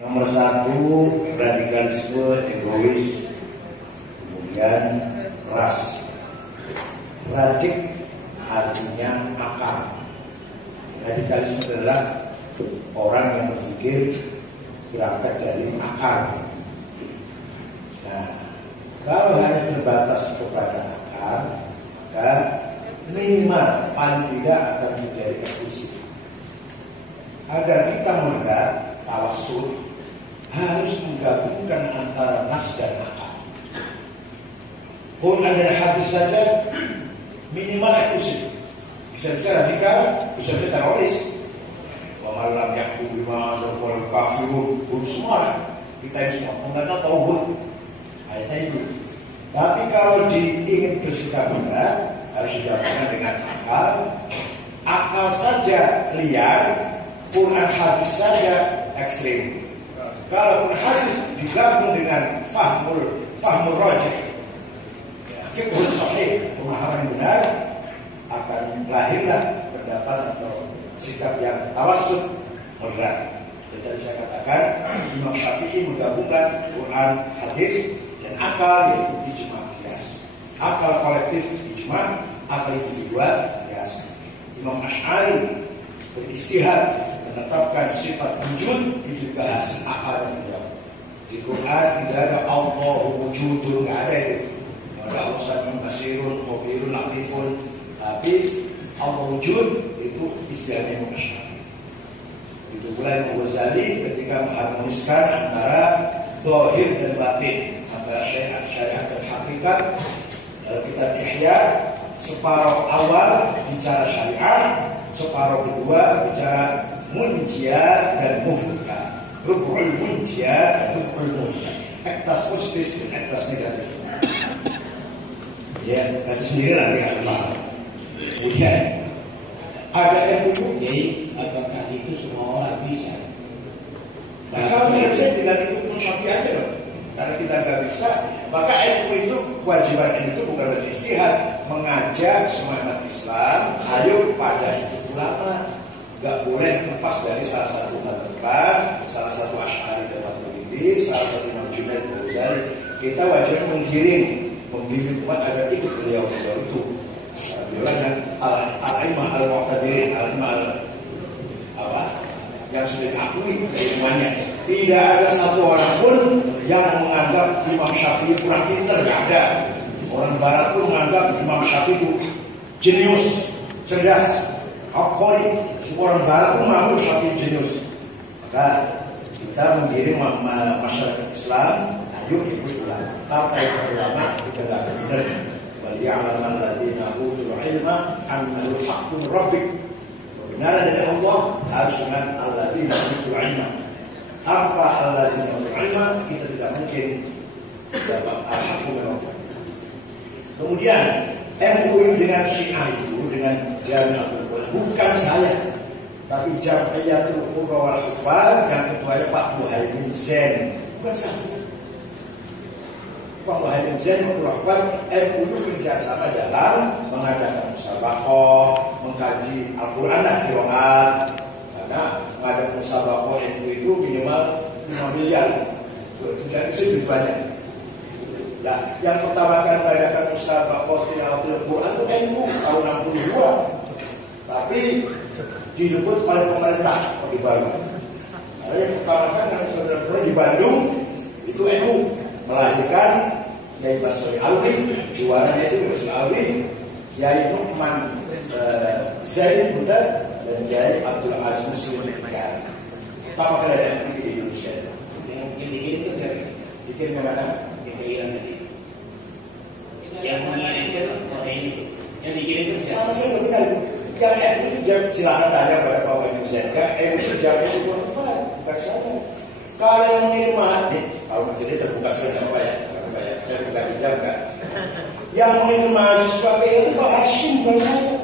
Nomor satu, radikalisme egois, kemudian ras. Radik artinya akal. Radikalisme adalah orang yang berpikir berangkat dari akal. Nah, kalau hanya terbatas kepada akal, maka minimal paling tidak akan menjadi eksklusif. Agar kita melihat tawasul harus menggabungkan antara nas dan akal. Quran dan hadis saja minimal eksklusif. Bisa-bisa radikal, bisa-bisa teroris. Wa malam yahkum bima anzal kafirun, semua kita ini semua mengenal tauhid. Ayat itu. Tapi kalau ingin bersikap benar harus digabungkan dengan akal. Akal saja liar, Quran hadis saja ekstrim. Kalau Quran hadis digabung dengan fahmul rajih, fiqhul sahih, pemahaman benar, akan lahirlah pendapat atau sikap yang tawassut moderat. Jadi saya katakan Imam Syafi'i menggabungkan Quran hadis dan akal yaitu ijma qiyas. Akal kolektif ijma, akal individual qiyas. Imam Asy'ari beristihad menetapkan sifat wujud itu juga hasil akal beliau. Di Quran tidak ada Allahu wujudun, nggak ada itu. Ada Allah Samad Basirun, Khabirun, Latifun. Tapi Allah wujud itu istilahnya Imam Asy'ari. Itu pula Imam Ghazali ketika mengharmoniskan antara zahir dan batin, antara syariat dan hakikat. Dalam kitab Ihya, separuh awal bicara syariat, separuh kedua bicara munjiat dan muhlikah. Rub'ul munjiat dan rub'ul muhlikah. Ektas positif dan ektas negatif. Ya, kata sendiri lah dengan paham. Kemudian ada yang buku. Jadi apakah itu semua orang bisa? Nah, kalau tidak bisa tidak ikut Syafi'i aja dong. Karena kita nggak bisa, maka ilmu itu kewajiban itu bukan beristihad, mengajak semua umat Islam, ayo pada itu ulama. Gak boleh lepas dari salah satu mazhab, salah satu Asy'ari dan Maturidi, salah satu Imam Junaid dan Ghazali. Kita wajib menggiring, membimbing umat agar ikut beliau itu. Beliau yang al-aimah al-mu'tabirin, al-aimah yang sudah diakui ilmuannya. Tidak ada satu orang pun yang menganggap Imam Syafi'i kurang pintar, tidak ada. Orang Barat pun menganggap Imam Syafi'i itu jenius, cerdas, akori. Semua orang Barat pun menganggap Syafi'i jenius. Maka kita menggiring masyarakat Islam, ayo ikut ulama. Tanpa ulama kita tidak akan benar. Waliya'lamal ladzina utul ilma annahul haqqu min rabbik. Kebenaran dari Allah harus dengan alladzina utul ilma. Tanpa alladzina utul ilma kita tidak mungkin dapat al-haqqu min rabbik. Kemudian MUI dengan Syiah itu dengan Jami'atul Ulama bukan saya, tapi Jami'atul Ulama wal Hufaz yang ketuanya Pak Muhaimin Zain, bukan saya. Pak Muhaimin Zain Wal Hufaz MUI kerjasama dalam mengadakan musabaqah, mengkaji Al-Quran dan qiraat. Karena mengadakan musabaqah itu minimal 5 miliar, tidak bisa banyak. Nah, yang pertama kali mengadakan musabaqah tilawatul Quran itu NU tahun 62. Tapi direbut oleh pemerintah di Bandung. Nah, yang pertama kali saudara di Bandung itu NU melahirkan Kiai Basri Alwi, juaranya itu Basri Alwi, Kiai Nu'man Zain Buddha dan Kiai Abdul Aziz Muslim Fikar. Pertama kali ada MUI di Indonesia. Yang mungkin dikirim ke siapa? Dikirim ke mana? Yang mana itu ini yang dikirim ke siapa? Sama saya benar. Yang MUI itu silakan tanya pada Pak Wahyu Zain. Yang MUI itu jawabnya itu bukan saya. Kalau yang mengirim mati, kalau menjadi terbuka saja Pak ya. Saya bukan tidak enggak. Yang mengirim mahasiswa itu Pak Hashim bukan saya.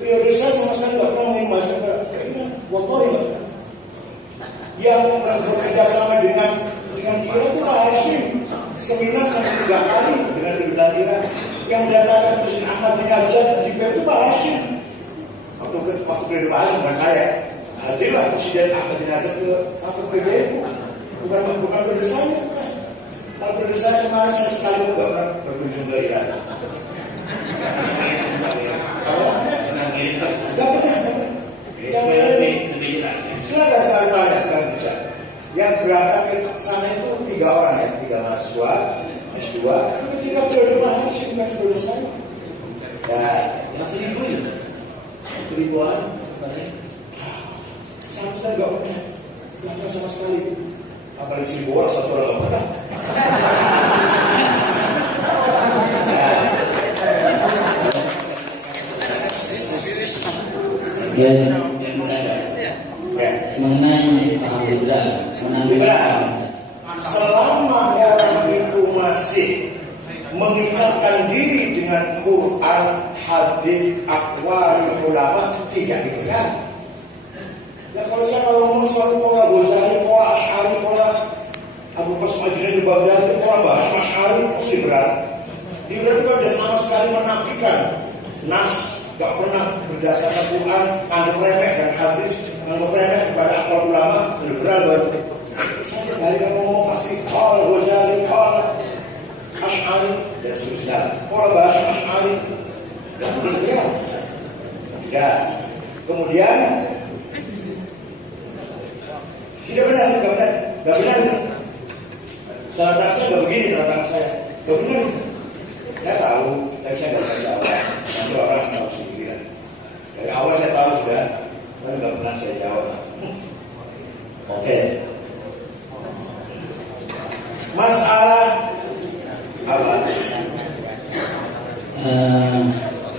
Periode saya sama sekali tidak pernah mengirim mahasiswa ke ini. Wallahi enggak. Yang bekerja sama dengan dia itu Pak Hashim. Seminar sampai 3 kali dengan Iran. Yang mendatangkan Presiden Ahmad Najat di PBB itu Pak Hashim. Waktu periode Pak Hashim bukan saya. Hadirlah Presiden Ahmad Najat ke PBB itu. periode saya. Kalau periode saya kemarin saya sekali nggak pernah berkunjung ke Iran. Kalau nggak pernah. Silakan saya tanya sekarang saja. Yang berangkat ke sana itu 3 orang ya, 3 mahasiswa S2. Ketika periode mahasiswa bukan periode saya. Ya, masih ribuan. Saya nggak pernah sama sekali. Apalagi 1000 orang, 1 orang nggak pernah. Yang saya mengenai paham liberal, selama orang itu masih mengikatkan diri dengan Quran, hadis, aqwal ulama, tidak liberal. Nah kalau saya ngomong suatu pola Ghazali, pola Asy'ari, pola Abu Qasim Al-Junaidi Baghdadi, pola bahas Asy'ari, pasti berat. Liberal itu kan sama sekali menafikan nas, gak pernah berdasarkan Quran, anggap remeh dan hadis, anggap remeh kepada aqwal ulama, liberal baru. Saya dari ngomong pasti pola Ghazali, pola Asy'ari dan seterusnya. Pola bahas Asy'ari, dan liberal. Ya, kemudian tidak benar. Tanda saya nggak begini, tanda saya nggak benar. Saya tahu, tapi saya nggak pernah jawab. Nanti orang tahu sendiri. Dari awal saya tahu sudah, tapi nggak pernah saya jawab. Oke. Masalah apa?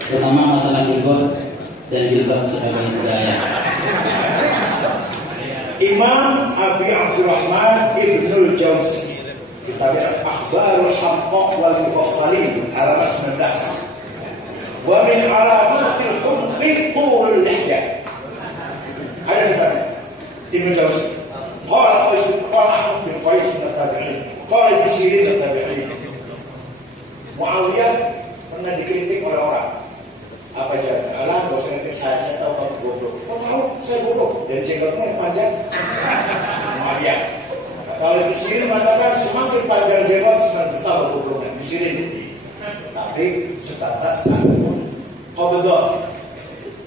Pertama masalah jilbab dan jilbab sebagai budaya. Imam Abi Abdurrahman Ibnul Jauzi kitab Akhbarul Haqqaq wal Mughafalin halaman 19. Wa min alamatil humqi tulul lihya. Ada kitabnya Ibnu Jauzi. Qala Ahmad bin Qais at-Tabi'i, qala Ibnu Sirin at-Tabi'i. Muawiyah pernah dikritik oleh orang. Apa aja? Alah, gak usah ngerti saya tahu kamu goblok. Kau tahu saya goblok dan jenggotnya yang panjang. Muawiyah. Kalau Ibnu Sirin mengatakan semakin panjang jenggot semakin tahu gobloknya. Ibnu Sirin. Tapi sebatas kau betul.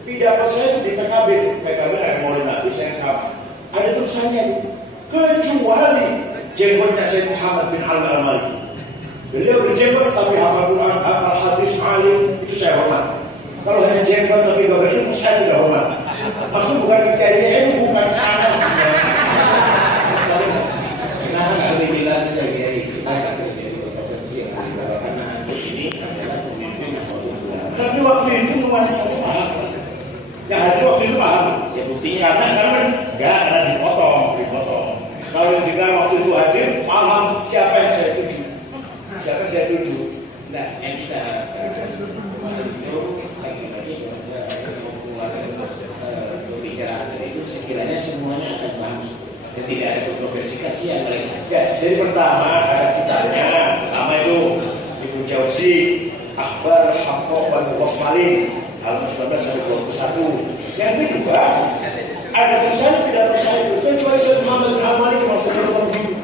Pidato saya di PKB ada Maulid Nabi saya sama. Ada tulisannya kecuali jenggotnya Syekh Muhammad bin Al-Maliki. Beliau berjenggot tapi hafal Quran, hafal hadis, alim, itu saya hormat. Kalau hanya jenggot tapi gak berilmu, saya tidak hormat. Maksud bukan kriteria ini, bukan sana. Nah, lebih jelas saja dari supaya jadi potensi yang karena ini adalah pemimpin yang tapi waktu itu nuansa paham. Yang hadir waktu itu paham. Ya buktinya karena dipotong. Kalau yang kita waktu itu hadir paham siapa yang saya tuju. Nah, yang kita berbicara itu sekiranya semuanya akan paham. Tidak ada kontroversi kasihan mereka. Ya, jadi pertama ada kitabnya. Pertama itu Ibnu Jauzi, Akhbar Haqqaq wal Mughafalin halaman 19 sampai 21. Yang kedua ada tulisan pidato saya itu kecuali Syekh Muhammad bin Al-Maliki maksudnya begitu.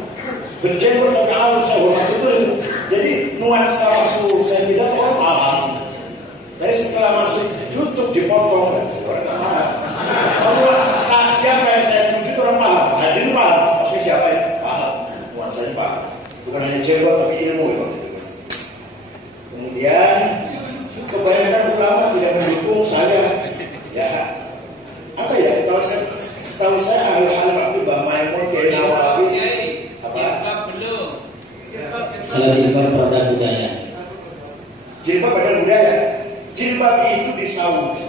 Berjenggot tapi alam saya hormat itu. Jadi nuansa waktu saya pidato orang paham. Jadi setelah masuk YouTube dipotong dan orang paham. Kalau siapa yang saya tuju itu orang paham. Hadir paham. Maksudnya siapa yang paham? Nuansanya paham. Bukan hanya jenggot tapi ilmu itu. Kemudian kebanyakan ulama tidak mendukung saya. Ya, apa ya? Kalau setahu saya ahli-ahli itu Mbah Maimun, Kiai Nawawi, apa? Salah jilbab produk budaya. Jilbab produk budaya. Jilbab itu di Saudi.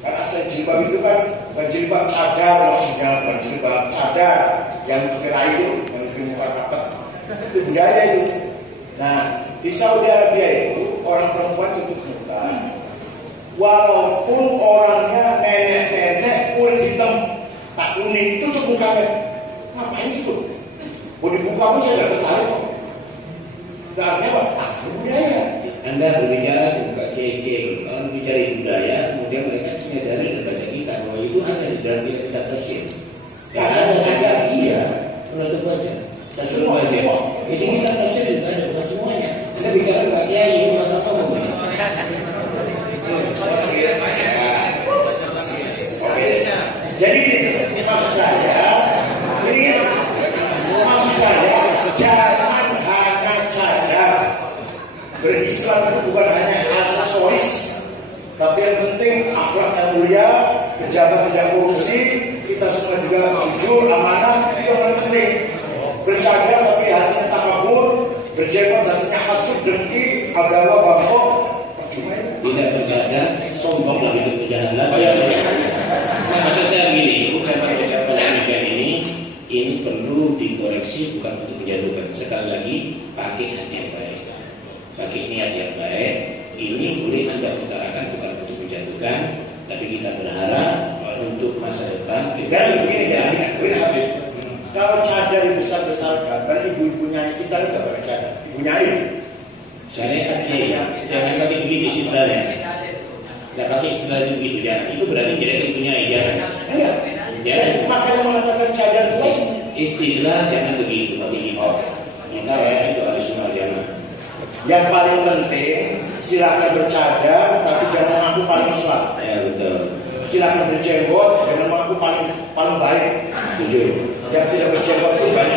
Karena asal jilbab itu kan bukan jilbab cadar maksudnya, bukan jilbab cadar yang bergerak itu, yang bermuka rapat. Itu budaya itu. Nah, di Saudi Arabia itu orang perempuan tutup muka. Walaupun orangnya nenek-nenek kulit hitam tak kuning, tutup mukanya. Ngapain itu? Mau dibuka pun saya tidak tertarik kok. Tidak artinya apa? Budaya. Anda berbicara bukan kiai-kiai. Kalau bicara budaya, kemudian mereka menyadari kepada kita bahwa itu ada di dalam kitab tafsir. Karena ada iya, menutup wajah. Semua Jadi kita tafsir juga ada, bukan semuanya. Anda bicara ke kiai, ini masalah umum. Jadi maksud saya, jangan hanya cadar. Berislam itu bukan hanya aksesoris, tapi yang penting akhlak yang mulia, pejabat tidak korupsi, kita semua juga jujur, amanah, itu yang penting. Bercadar tapi hatinya takabur, berjenggot hatinya hasud, dengki, agama bangkok, percuma itu. Tidak bercadar, sombong lah itu kejahalan. Nah, maksud saya gini, ucapan-ucapan demikian ini perlu dikoreksi, bukan untuk menjatuhkan. Sekali lagi, pakai hati yang baik, pakai niat yang baik. Ini boleh Anda utarakan bukan untuk menjatuhkan, tapi kita berharap untuk masa depan. Dan begini ya, habis. Kalau cadar dibesar-besarkan, berarti ibu-ibu nyanyi kita tidak pakai cadar. Ibu nyanyi. Jangan pakai begitu sebenarnya. Tidak pakai istilah itu begitu ya. Itu berarti tidak punya jangan. Enggak. Ya, makanya mengatakan cadar itu istilah jangan begitu pakai hip-hop. Kita itu harus semua jangan. Yang paling penting silakan bercadar tapi jangan mengaku paling Islam. Ya betul. Silakan berjenggot jangan mengaku paling baik. Setuju. Yang tidak berjenggot itu banyak